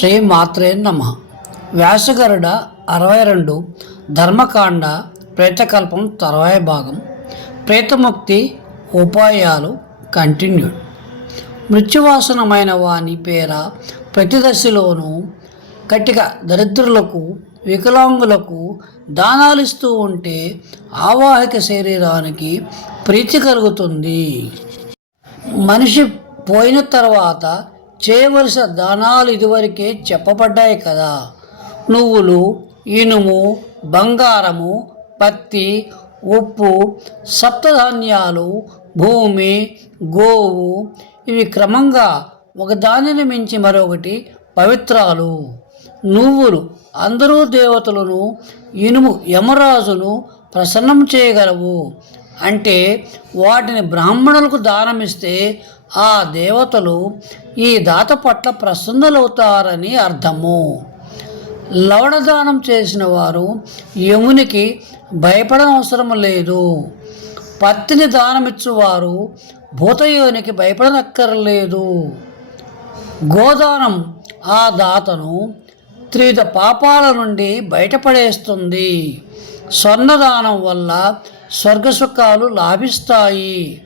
శ్రీ మాత్రే నమ. వ్యాసగరుడ అరవై రెండు ధర్మకాండ ప్రేతకల్పం తర్వాయి భాగం. ప్రేతముక్తి ఉపాయాలు కంటిన్యూడ్. మృత్యువాసనమైన వాని పేర ప్రతి దశలోనూ కటిక దరిద్రులకు వికలాంగులకు దానాలిస్తూ ఉంటే ఆవాహిక శరీరానికి ప్రీతి కలుగుతుంది. మనిషి పోయిన తర్వాత చేయవలసిన దానాలు ఇదివరకే చెప్పబడ్డాయి కదా. నువ్వులు ఇనుము బంగారము పత్తి ఉప్పు సప్తధాన్యాలు భూమి గోవు ఇవి క్రమంగా ఒకదానిని మించి మరొకటి పవిత్రాలు. నువ్వులు అందరూ దేవతలను ఇనుము యమరాజును ప్రసన్నం చేయగలవు. అంటే వాటిని బ్రాహ్మణులకు దానమిస్తే ఆ దేవతలు ఈ దాత పట్ల ప్రసన్నులవుతారని అర్థము. లవణదానం చేసిన వారు యమునికి భయపడనవసరం లేదు. పత్తిని దానమిచ్చువారు భూతయోనికి భయపడనక్కర్లేదు. గోదానం ఆ దాతను త్రివిధ పాపాల నుండి బయటపడేస్తుంది. స్వర్ణదానం వల్ల స్వర్గసుఖాలు లాభిస్తాయి.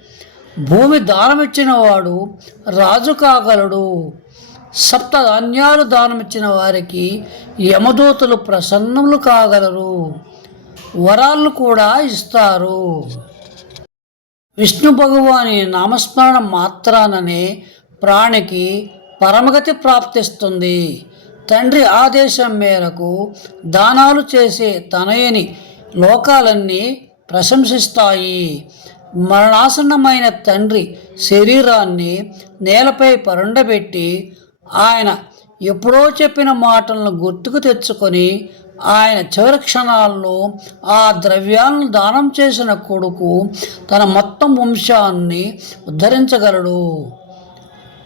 భూమి దానమిచ్చిన వాడు రాజు కాగలడు. సప్త ధాన్యాలు దానమిచ్చిన వారికి యమదూతలు ప్రసన్నములు కాగలరు. వరాలు కూడా ఇస్తారు. విష్ణు భగవాని నామస్మరణ మాత్రాననే ప్రాణికి పరమగతి ప్రాప్తిస్తుంది. తండ్రి ఆదేశం మేరకు దానాలు చేసే తనయని లోకాలన్నీ ప్రశంసిస్తాయి. మరణాసన్నమైన తండ్రి శరీరాన్ని నేలపై పరుండబెట్టి ఆయన ఎప్పుడో చెప్పిన మాటలను గుర్తుకు తెచ్చుకొని ఆయన చివరి క్షణాల్లో ఆ ద్రవ్యాలను దానం చేసిన కొడుకు తన మొత్తం వంశాన్ని ఉద్ధరించగలడు.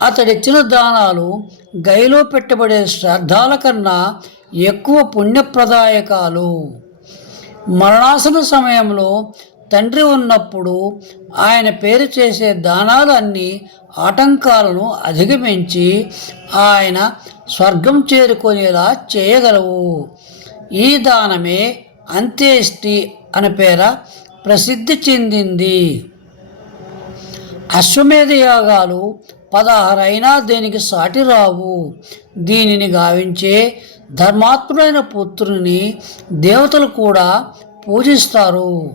అతడిచ్చిన దానాలు గైలో పెట్టబడే శ్రద్ధాల కన్నా ఎక్కువ పుణ్యప్రదాయకాలు. మరణాసన సమయంలో తండ్రి ఉన్నప్పుడు ఆయన పేరు చేసే దానాలు అన్ని ఆటంకాలను అధిగమించి ఆయన స్వర్గం చేరుకునేలా చేయగలవు. ఈ దానమే అంత్యేష్టి అనే పేర ప్రసిద్ధి చెందింది. అశ్వమేధ యాగాలు పదహారైనా దీనికి సాటి రావు. దీనిని గావించే ధర్మాత్ముడైన పుత్రుని దేవతలు కూడా పూజిస్తారు.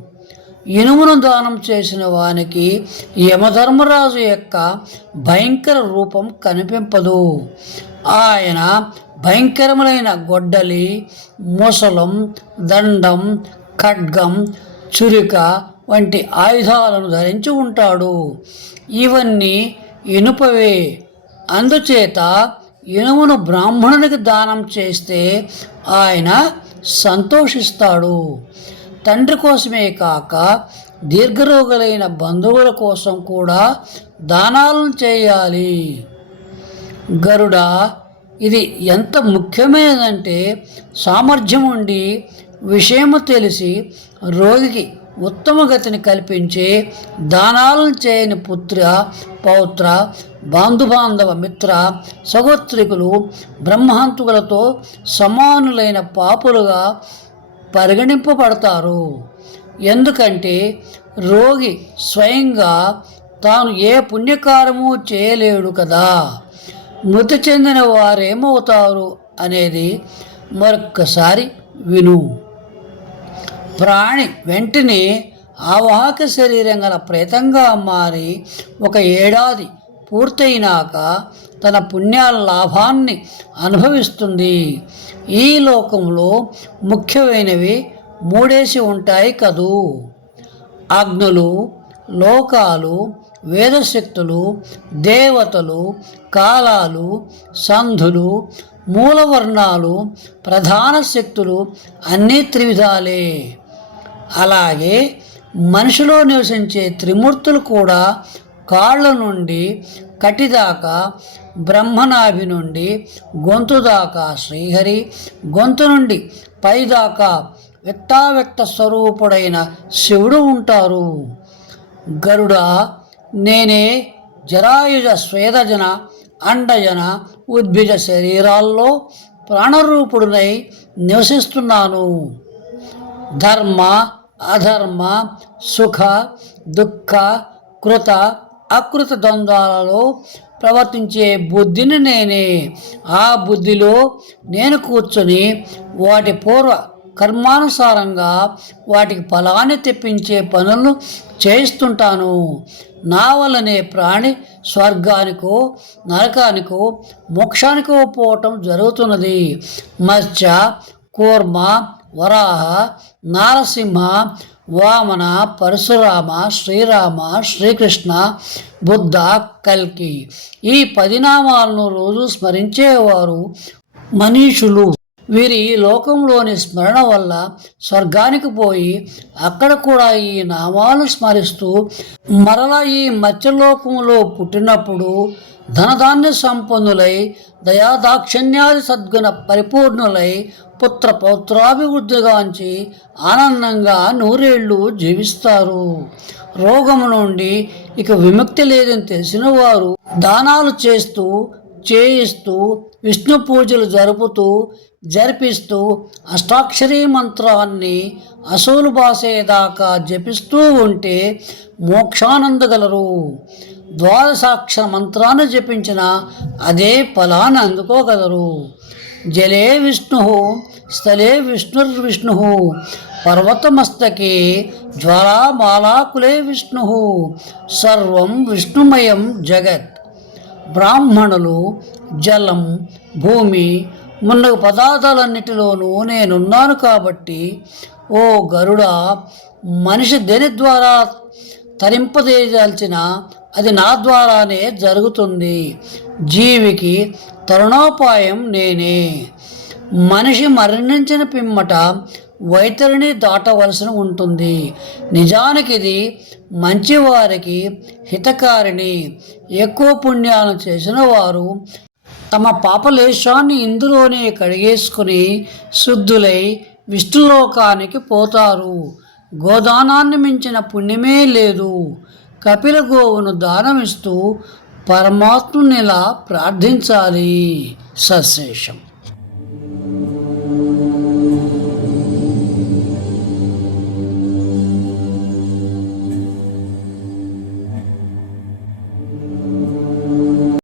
ఇనుమును దానం చేసిన వానికి యమధర్మరాజు యొక్క భయంకర రూపం కనిపింపదు. ఆయన భయంకరములైన గొడ్డలి ముసలం దండం ఖడ్గం చురిక వంటి ఆయుధాలను ధరించి ఉంటాడు. ఇవన్నీ ఇనుపవే. అందుచేత ఇనుమును బ్రాహ్మణునికి దానం చేస్తే ఆయన సంతోషిస్తాడు. తండ్రి కోసమే కాక దీర్ఘరోగులైన బంధువుల కోసం కూడా దానాలను చేయాలి. గరుడ ఇది ఎంత ముఖ్యమైనదంటే సామర్థ్యం ఉండి విషయము తెలిసి రోగికి ఉత్తమ గతిని కల్పించే దానాలను చేయని పుత్ర పౌత్ర బాంధుబాంధవ మిత్ర సగోత్రికులు బ్రహ్మాంతుకులతో సమానులైన పాపులుగా పరిగణింపబడతారు. ఎందుకంటే రోగి స్వయంగా తాను ఏ పుణ్యకారము చేయలేడు కదా. మృతి చెందిన వారేమవుతారు అనేది మరొక్కసారి విను. ప్రాణి వెంటనే అవాహక శరీరం గల ప్రేతంగా మారి ఒక ఏడాది పూర్తయినాక తన పుణ్యాల లాభాన్ని అనుభవిస్తుంది. ఈ లోకంలో ముఖ్యమైనవి మూడేసి ఉంటాయి కదూ. అగ్నులు లోకాలు వేదశక్తులు దేవతలు కాలాలు సంధులు మూలవర్ణాలు ప్రధాన శక్తులు అన్నీ త్రివిధాలే. అలాగే మనిషిలో నివసించే త్రిమూర్తులు కూడా కాళ్ళ నుండి కటిదాకా బ్రహ్మనాభి నుండి గొంతు దాకా శ్రీహరి గొంతు నుండి పైదాకా వ్యక్తావ్యక్త స్వరూపుడైన శివుడు ఉంటారు. గరుడ నేనే జరాయుజ స్వేదజన అండజన ఉద్భిజ శరీరాల్లో ప్రాణరూపుడునై నివసిస్తున్నాను. ధర్మ అధర్మ సుఖ దుఃఖ కృత అకృత ద్వంద్వాలలో ప్రవర్తించే బుద్ధిని నేనే. ఆ బుద్ధిలో నేను కూర్చొని వాటి పూర్వ కర్మానుసారంగా వాటికి ఫలాన్ని తెప్పించే పనులను చేయిస్తుంటాను. నా వల్లనే ప్రాణి స్వర్గానికో నరకానికో మోక్షానికో పోవటం జరుగుతున్నది. మత్స్య కూర్మ వరాహ నారసింహ వామన పరశురామ శ్రీరామ శ్రీకృష్ణ బుద్ధ కల్కి. ఈ పది నామాలను రోజు స్మరించేవారు మనీషులు. వీరి లోకంలోని స్మరణ వల్ల స్వర్గానికి పోయి అక్కడ కూడా ఈ నామాలు స్మరిస్తూ మరలా ఈ మత్స్యలోకంలో పుట్టినప్పుడు ధనధాన్య సంపన్నులై దయాదాక్షిణ్యాది సద్గుణ పరిపూర్ణులై పుత్ర పౌత్రాభివృద్ధిగాంచి ఆనందంగా నూరేళ్ళు జీవిస్తారు. రోగము నుండి ఇక విముక్తి లేదని తెలిసిన వారు దానాలు చేస్తూ చేయిస్తూ విష్ణు పూజలు జరుపుతూ జరిపిస్తూ అష్టాక్షరీ మంత్రాన్ని అసూలు బాసేదాకా జపిస్తూ ఉంటే మోక్షానందగలరు. ద్వాదశాక్షర మంత్రాన్ని జపించిన అదే ఫలాన్ని అందుకోగలరు. జలే విష్ణు స్థలే విష్ణుర్విష్ణు పర్వతమస్తకే జ్వరామాలాకులే విష్ణు సర్వం విష్ణుమయం జగత్. బ్రాహ్మణులు జలం భూమి మున్నగు పదార్థాలన్నిటిలోనూ నేనున్నాను కాబట్టి ఓ గరుడ మనిషి దేని ద్వారా తరింపదేయాల్సిన అది నా ద్వారానే జరుగుతుంది. జీవికి తరుణోపాయం నేనే. మనిషి మరణించిన పిమ్మట వైతరిని దాటవలసి ఉంటుంది. నిజానికి ఇది మంచివారికి హితకారిణి. ఎక్కువ పుణ్యాలను చేసిన వారు తమ పాపలేశాన్ని ఇందులోనే కడిగేసుకుని శుద్ధులై విష్ణులోకానికి పోతారు. గోదానాన్ని మించిన పుణ్యమే లేదు. కపిల గోవును దానమిస్తూ పరమాత్మునిలా ప్రార్థించాలి? సశేషం.